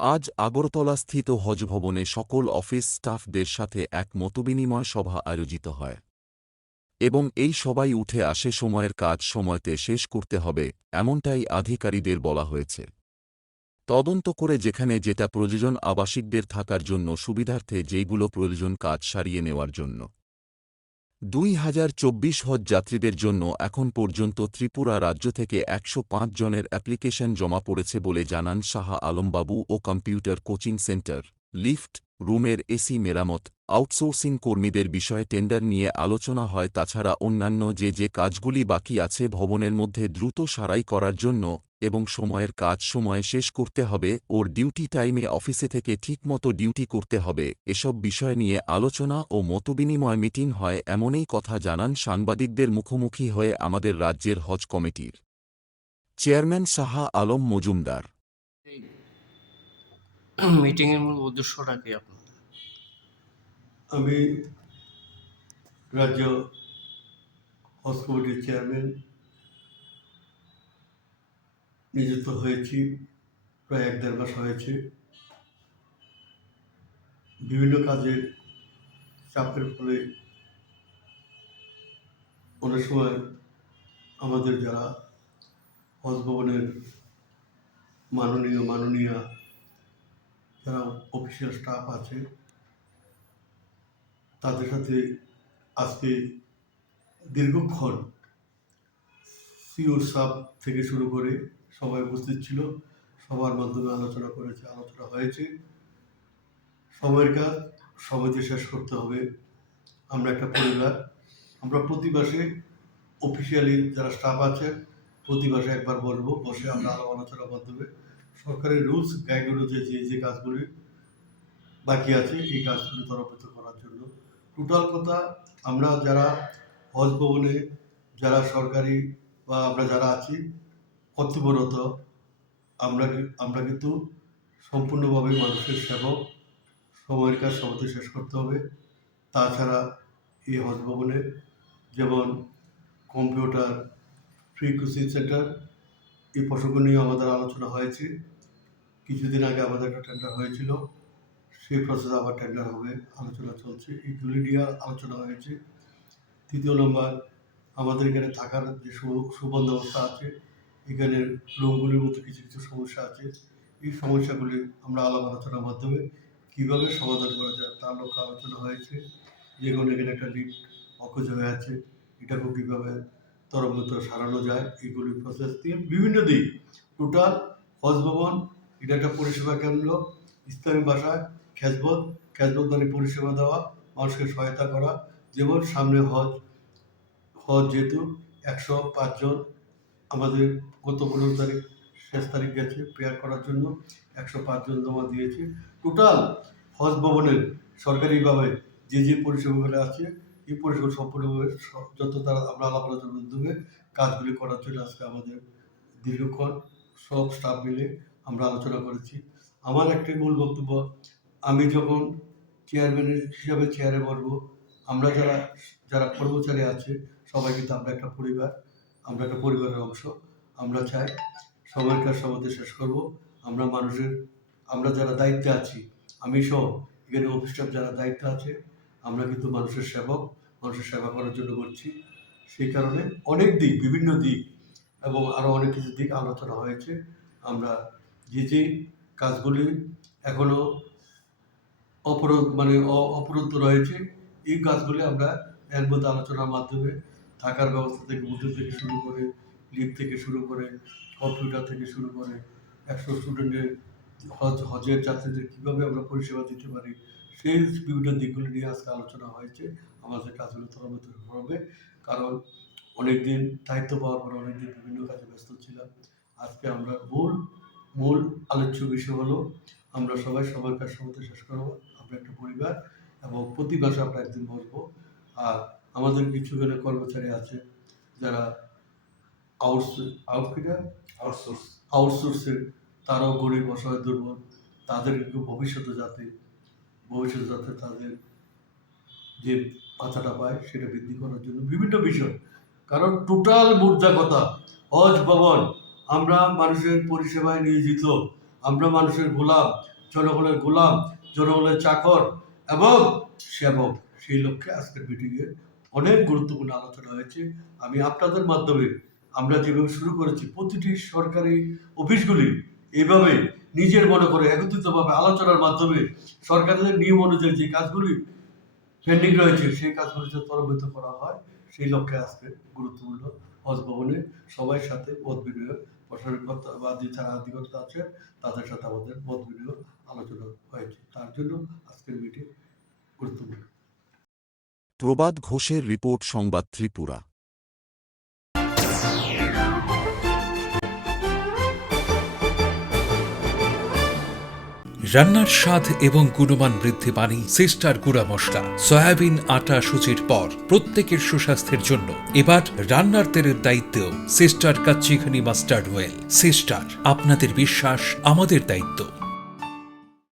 আজ আগরতলাস্থিত হজ ভবনে সকল অফিস স্টাফদের সাথে এক মতবিনিময় সভা আয়োজিত হয় এবং এই সবাই উঠে আসে সময়ের কাজ সময়তে শেষ করতে হবে এমনটাই আধিকারিকদের বলা হয়েছে। তদন্ত করে যেখানে যেটা প্রয়োজন আবাসিকদের থাকার জন্য সুবিধার্থে যেইগুলো প্রয়োজন কাজ সারিয়ে নেওয়ার জন্য 2024 হজ যাত্রীদের জন্য এখন পর্যন্ত ত্রিপুরা রাজ্য থেকে 105 জনের অ্যাপ্লিকেশন জমা পড়েছে বলে জানান শাহ আলমবাবু ও কম্পিউটার কোচিং সেন্টার। লিফট, রুমের এসি মেরামত, আউটসোর্সিং কর্মীদের বিষয়ে টেন্ডার নিয়ে আলোচনা হয়। তাছাড়া অন্যান্য যে কাজগুলি বাকি আছে ভবনের মধ্যে দ্রুত সারাই করার জন্য এবং সময়ের কাজ সময়ে শেষ করতে হবে, ওর ডিউটি টাইমে অফিসে থেকে ঠিকমতো ডিউটি করতে হবে, এসব বিষয় নিয়ে আলোচনা ও মতবিনিময় মিটিং হয় এমনই কথা জানান সাংবাদিকদের মুখোমুখি হয়ে আমাদের রাজ্যের হজ কমিটির চেয়ারম্যান শাহ আলম মজুমদার। এই মিটিংয়ের মূল উদ্দেশ্যটা কি আপনার? আমি রাজ্য হজ কমিটির চেয়ারম্যান নিযুক্ত হয়েছি, প্রায় 1-1.5 মাস হয়েছে। বিভিন্ন কাজের চাপের ফলে অনেক সময় আমাদের যারা হজ ভবনের মাননীয় যারা অফিসিয়াল স্টাফ আছে তাদের সাথে আজকে দীর্ঘক্ষণ সিও সাব থেকে শুরু করে সবাই উপস্থিত ছিল, সবার মাধ্যমে আলোচনা হয়েছে। সময়ের কাজ সময়তে শেষ করতে হবে। আমরা একটা পরিবার, আমরা প্রতি মাসে অফিসিয়ালি যারা স্টাফ আছে প্রতি মাসে একবার বসে আমরা আলোচনার মাধ্যমে সরকারের রুলস গাইড অনুযায়ী যে কাজগুলি বাকি আছে এই কাজগুলি ত্বরান্বিত করার জন্য। টোটাল কথা, আমরা যারা হজ ভবনে যারা সরকারি বা আমরা যারা আছি কর্তব্যরত, আমরা কিন্তু সম্পূর্ণভাবে মানুষের সেবক। সময়ের কাজ সময়তে শেষ করতে হবে। তাছাড়া এই হজ ভবনে যেমন কম্পিউটার ফ্রি কোচিং সেন্টার, এই প্রসঙ্গ নিয়ে আমাদের আলোচনা হয়েছে। কিছুদিন আগে আমাদের একটা টেন্ডার হয়েছিল, সেই প্রসেসে আবার টেন্ডার হবে, আলোচনা চলছে, এইগুলি নিয়ে আলোচনা হয়েছে। তৃতীয় নম্বর, আমাদের এখানে থাকার যে সুবন্দোবস্ত আছে, এখানে রুমগুলির মধ্যে কিছু সমস্যা আছে। এই সমস্যাগুলি আমরা আলোচনার মাধ্যমে কীভাবে সমাধান করা যায় তার লক্ষ্যে আলোচনা হয়েছে। যেগুলো এখানে একটা লিফট অকেজ হয়ে আছে, এটাকেও কীভাবে ত্বরান্বিত সারানো যায়, এইগুলি প্রসেস দিয়ে বিভিন্ন দিক। টোটাল হজ ভবন এটা একটা পরিষেবা কেন্দ্র। ইসলামী ভাষায় খেজবতদারি পরিষেবা দেওয়া, মানুষকে সহায়তা করা। যেমন সামনে হজ যেহেতু 105 জন আমাদের গত 15 তারিখ শেষ তারিখ গেছে প্রেয়ার করার জন্য, 105 জন জমা দিয়েছে। টোটাল হজ ভবনের সরকারিভাবে যে পরিষেবাগুলো আছে এই পরিষেবা সম্পূর্ণভাবে যত তারা আমরা আলোচনার মাধ্যমে কাজগুলি করার জন্য আজকে আমাদের দীর্ঘক্ষণ সব স্টাফ মিলে আমরা আলোচনা করেছি। আমার একটাই মূল বক্তব্য, আমি যখন চেয়ারম্যানের হিসাবে চেয়ারে বসবো, আমরা যারা কর্মচারী আছে সবাই কিন্তু আমরা একটা পরিবার, আমরা একটা পরিবারের অংশ। আমরা চাই সময়ের কাজ সময়তে শেষ করব। আমরা যারা দায়িত্বে আছি, আমি সহ এখানে অফিস স্টাফ যারা দায়িত্বে আছে, আমরা কিন্তু মানুষের সেবক, মানুষের সেবা করার জন্য করছি। সেই কারণে অনেক দিক, বিভিন্ন দিক এবং আরও অনেক কিছু দিক আলোচনা হয়েছে। আমরা যে কাজগুলি এখনও অপরন্ত রয়েছে, এই কাজগুলি আমরা এর মধ্যে আলোচনার মাধ্যমে থাকার ব্যবস্থা থেকে হোটেল থেকে শুরু করে, লিফট থেকে শুরু করে, কম্পিউটার থেকে শুরু করে 100 স্টুডেন্টের হজের যাত্রীদের কীভাবে আমরা পরিষেবা দিতে পারি, সেই বিভিন্ন দিকগুলি নিয়ে আজকে আলোচনা হয়েছে। আমাদের কাজগুলো ত্বরান্বিত হবে, কারণ অনেকদিন দায়িত্ব পাওয়ার পর অনেকদিন বিভিন্ন কাজে ব্যস্ত ছিলাম। আজকে আমরা মূল আলোচ্য বিষয় হলো আমরা সবাই সবার কাজ সময়তে শেষ করবো। আমরা একটা পরিবার এবং প্রতি মাসে আমরা একদিন বসবো। আর আমাদের কিছু কর্মচারী আছে যারা আউটসোর্সের, তারাও গরিব, অসহায়, দুর্বল, তাদের ভবিষ্যতে যাতে তাদের যে ভাতাটা পায় সেটা বৃদ্ধি করার জন্য বিভিন্ন বিষয়। কারণ টোটাল মুদ্রা কথা, হজ ভবন আমরা মানুষের পরিষেবায় নিয়োজিত, আমরা মানুষের গোলাম, জনগণের গোলাম, জনগণের চাকর এবং সেবক। সেই লক্ষ্যে আজকের মিটিংয়ে অনেক গুরুত্বপূর্ণ আলোচনা হয়েছে। আমি আপনাদের মাধ্যমে আমরা যেভাবে শুরু করেছি প্রতিটি সরকারি অফিসগুলি এইভাবে নিজের মনে করে একত্রিতভাবে আলোচনার মাধ্যমে সরকারের নিয়ম অনুযায়ী যে কাজগুলি পেন্ডিং রয়েছে সেই কাজগুলি যাতে ত্বরান্বিত করা হয়, সেই লক্ষ্যে আজকে গুরুত্বপূর্ণ হজ ভবনে সবার সাথে মত বিনিময় প্রশাসনিক বা যারা আধিকারিক আছে তাদের সাথে আমাদের মত বিনিময় আলোচনা হয়েছে। তার জন্য আজকের মিটিং গুরুত্বপূর্ণ। প্রবাদ ঘোষের রিপোর্ট, সংবাদ ত্রিপুরা। রান্নার স্বাদ এবং গুণমান বৃদ্ধি পানি সিস্টার গুঁড়া মশলা। সয়াবিন আটা সুজির পর প্রত্যেকের সুস্বাস্থ্যের জন্য এবার রান্নার তেলের দায়িত্বেও সিস্টার কাচ্চিখানি মাস্টার্ড অয়েল। সিস্টার, আপনাদের বিশ্বাস আমাদের দায়িত্ব।